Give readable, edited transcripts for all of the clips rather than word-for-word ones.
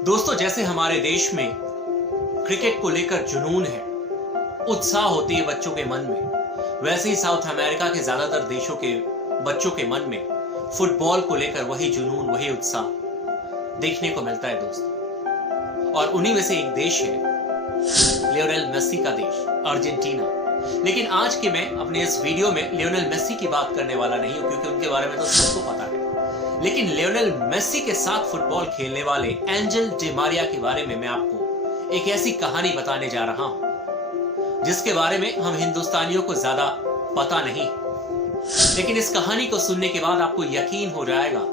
दोस्तों, जैसे हमारे देश में क्रिकेट को लेकर जुनून है, उत्साह होती है बच्चों के मन में, वैसे ही साउथ अमेरिका के ज्यादातर देशों के बच्चों के मन में फुटबॉल को लेकर वही जुनून, वही उत्साह देखने को मिलता है दोस्तों। और उन्हीं में से एक देश है लियोनेल मेसी का देश, अर्जेंटीना। लेकिन आज के मैं अपने इस वीडियो में लियोनेल मेसी की बात करने वाला नहीं हूं, क्योंकि उनके बारे में तो सबको पता है। लेकिन लियोनेल मेसी के साथ फुटबॉल खेलने वाले एंजेल डी मारिया के बारे में मैं आपको एक ऐसी कहानी बताने जा रहा हूं जिसके बारे में हम हिंदुस्तानियों को ज्यादा पता नहीं, लेकिन इस कहानी को सुनने के बाद आपको यकीन हो जाएगा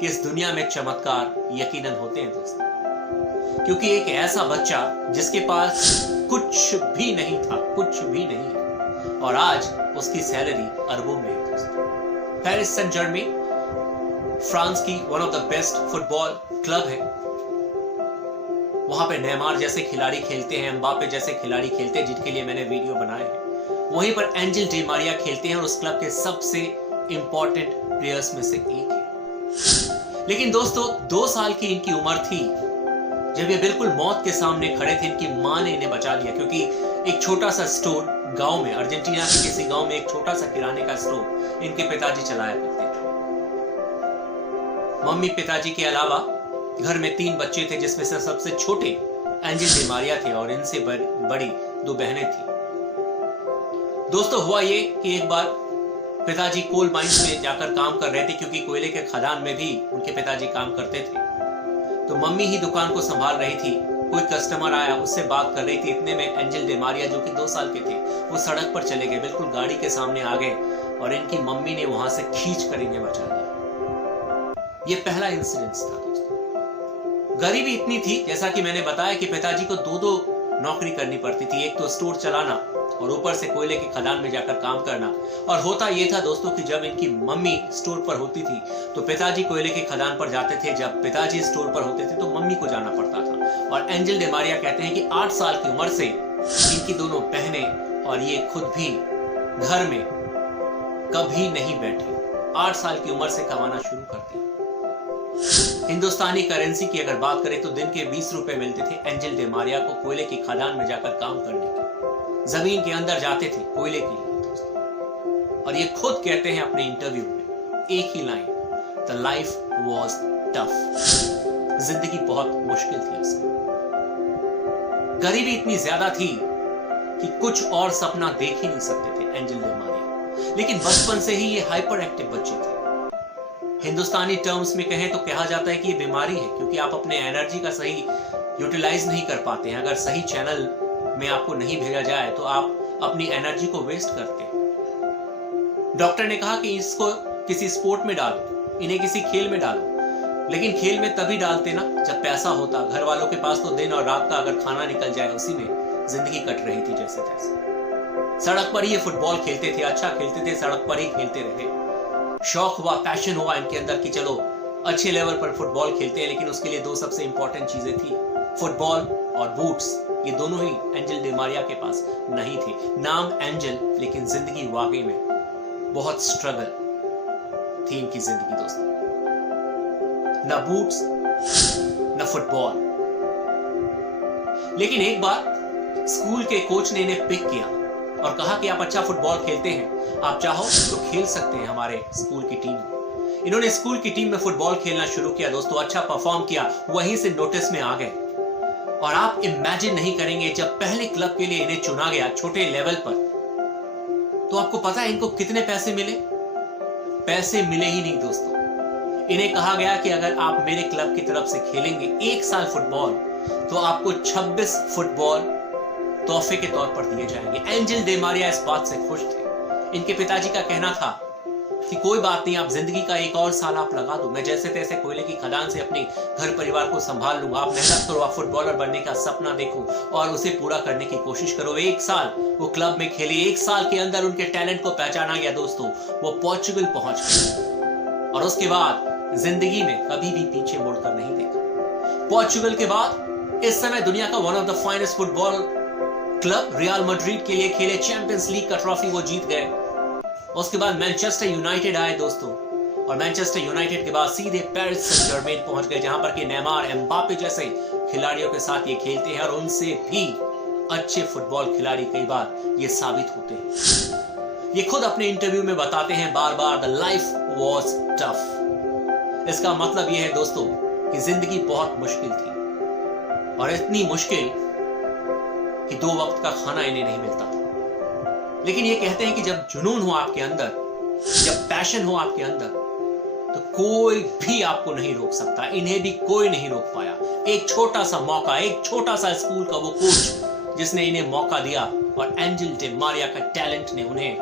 कि इस दुनिया में चमत्कार यकीनन होते हैं दोस्तों। क्योंकि एक ऐसा बच्चा जिसके पास कुछ भी नहीं था, कुछ भी नहीं, और आज उसकी सैलरी अरबों में है दोस्तों। पेरिस सेंट जर्मेन फ्रांस की one of the best football club है। वहां पे नेमार जैसे खिलाड़ी खेलते हैं, एम्बापे जैसे खिलाड़ी खेलते हैं, जिनके लिए मैंने वीडियो बनाए हैं। वहीं पर एंजेल डी मारिया खेलते हैं और उस क्लब के सबसे इंपॉर्टेंट प्लेयर्स में से एक है। लेकिन दोस्तों, 2 साल की इनकी उम्र थी जब ये बिल्कुल मौत के सामने खड़े थे। इनकी मां ने इन्हें बचा लिया, क्योंकि एक छोटा सा स्टोर गांव में, अर्जेंटीना के किसी गांव में एक छोटा सा किराने का स्टोर इनके पिताजी चलाया करते थे। मम्मी पिताजी के अलावा घर में 3 बच्चे थे, जिसमें से सबसे छोटे एंजेल डी मारिया थे और इनसे बड़ी 2 बहनें थी। दोस्तों, हुआ ये कि एक बार पिताजी कोल माइंस में जाकर काम कर रहे थे, क्योंकि कोयले के खदान में भी उनके पिताजी काम करते थे। तो मम्मी ही दुकान को संभाल रही थी। कोई कस्टमर आया, उससे बात कर रही थी। इतने में एंजेल डी मारिया, जो कि 2 साल के थे, वो सड़क पर चले गए, बिल्कुल गाड़ी के सामने आ गए और इनकी मम्मी ने वहां से खींच कर इन्हें बचा लिया। ये पहला इंसिडेंस था दोस्तों। गरीबी इतनी थी, जैसा कि मैंने बताया, कि पिताजी को 2 नौकरी करनी पड़ती थी। एक तो स्टोर चलाना और ऊपर से कोयले के खदान में जाकर काम करना। और होता यह था दोस्तों कि जब इनकी मम्मी स्टोर पर होती थी तो पिताजी कोयले के खदान पर जाते थे, जब पिताजी स्टोर पर होते थे तो मम्मी को जाना पड़ता था। और एंजेल डी मारिया कहते हैं कि 8 साल की उम्र से इनकी दोनों बहनें और ये खुद भी घर में कभी नहीं बैठे। 8 साल की उम्र से कमाना शुरू करते हैं। हिंदुस्तानी करेंसी की अगर बात करें तो दिन के 20 रुपए मिलते थे एंजेल डी मारिया को कोयले की खदान में जाकर काम करने के। जमीन के अंदर जाते थे कोयले के लिए दोस्तों। और ये खुद कहते हैं अपने इंटरव्यू में एक ही line, the life was tough. जिंदगी बहुत मुश्किल थी उस समय। गरीबी इतनी ज्यादा थी कि कुछ और सपना देख ही नहीं सकते थे एंजेल डी मारिया। लेकिन बचपन से ही ये हाइपर एक्टिव बच्चे थे। हिंदुस्तानी टर्म्स में कहें तो कहा जाता है कि ये बीमारी है, क्योंकि आप अपने एनर्जी का सही यूटिलाइज नहीं कर पाते हैं। अगर सही चैनल में आपको नहीं भेजा जाए तो आप अपनी एनर्जी को वेस्ट करते हैं। डॉक्टर ने कहा कि इसको किसी स्पोर्ट में डालो, इन्हें किसी खेल में डालो। लेकिन खेल में तभी डालते ना जब पैसा होता। घर वालों के पास तो दिन और रात का अगर खाना निकल जाए, उसी में जिंदगी कट रही थी जैसे तैसे। सड़क पर ही ये फुटबॉल खेलते थे, अच्छा खेलते थे, सड़क पर ही खेलते रहे। शौक हुआ, पैशन हुआ इनके अंदर कि चलो अच्छे लेवल पर फुटबॉल खेलते हैं। लेकिन उसके लिए 2 सबसे इंपॉर्टेंट चीजें थी, फुटबॉल और बूट्स। ये दोनों ही एंजेल डी मारिया के पास नहीं थे। नाम एंजेल, लेकिन जिंदगी वाकई में बहुत स्ट्रगल थी इनकी जिंदगी दोस्तों। न बूट्स न फुटबॉल। लेकिन एक बार स्कूल के कोच ने इन्हें पिक किया और कहा कि आप अच्छा फुटबॉल खेलते हैं, आप चाहो तो खेल सकते हैं हमारे स्कूल की टीम में। इन्होंने स्कूल की टीम में फुटबॉल खेलना शुरू किया दोस्तों। अच्छा परफॉर्म किया, वहीं से नोटिस में आ गए। और आप इमेजिन नहीं करेंगे, जब पहले क्लब के लिए इन्हें चुना गया छोटे लेवल पर, तो आपको पता है इनको कितने पैसे मिले? पैसे मिले ही नहीं दोस्तों। इन्हें कहा गया कि अगर आप मेरे क्लब की तरफ से खेलेंगे 1 साल फुटबॉल, तो आपको 26 फुटबॉल तोहफे के तौर पर दिए जाएंगे। एंजेल डी मारिया इस बात से खुश थे। इनके पिताजी का कहना था कि कोई बात नहीं, आप जिंदगी का 1 और साल आप लगा दो, मैं जैसे तैसे कोयले की खदान से अपने घर परिवार को संभाल लूंगा। आप मेहनत करो, आप फुटबॉलर बनने का सपना देखो और उसे पूरा करने की कोशिश करो। 1 साल वो क्लब में खेले। 1 साल के अंदर उनके टैलेंट को पहचाना गया दोस्तों। वो पोर्चुगल पहुंच गए और उसके बाद जिंदगी में कभी भी पीछे मुड़कर नहीं देखा। पोर्चुगल के बाद इस समय दुनिया का one of the finest football club real Madrid के लिए खेले। चैंपियंस लीग का ट्रॉफी वो जीत गए। उसके बाद मैनचेस्टर यूनाइटेड आए दोस्तों। और मैनचेस्टर यूनाइटेड के बाद सीधे पेरिस सेंट जर्मेन पहुंच गए, जहां पर कि नेमार, एम्बापे जैसे खिलाड़ियों के साथ ये खेलते हैं और उनसे भी अच्छे फुटबॉल खिलाड़ी कई बार ये साबित होते हैं। ये खुद अपने इंटरव्यू में बताते हैं बार बार, द लाइफ वॉज टफ। इसका मतलब ये है दोस्तों कि जिंदगी बहुत मुश्किल थी, और इतनी मुश्किल कि 2 वक्त का खाना इन्हें नहीं मिलता था। लेकिन ये कहते हैं कि जब जुनून हो आपके अंदर, जब पैशन हो आपके अंदर, तो कोई भी आपको नहीं रोक सकता। इन्हें भी कोई नहीं रोक पाया। एक छोटा सा मौका, एक छोटा सा स्कूल का वो कोच जिसने इन्हें मौका दिया, और एंजेल डी मारिया का टैलेंट ने उन्हें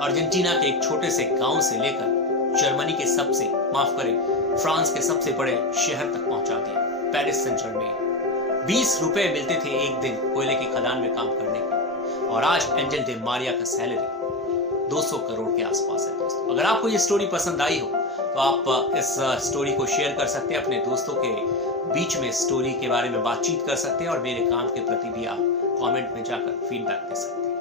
अर्जेंटीना के एक छोटे से गांव से लेकर जर्मनी के सबसे, माफ करें, फ्रांस के सबसे बड़े शहर तक पहुंचा दिया, पेरिस सेंट जर्मेन। 20 रुपए मिलते थे एक दिन कोयले की खदान में काम करने के, और आज एंजेल डी मारिया का सैलरी 200 करोड़ के आसपास है दोस्तों। अगर आपको ये स्टोरी पसंद आई हो तो आप इस स्टोरी को शेयर कर सकते हैं, अपने दोस्तों के बीच में स्टोरी के बारे में बातचीत कर सकते हैं, और मेरे काम के प्रति भी आप कमेंट में जाकर फीडबैक दे सकते हैं।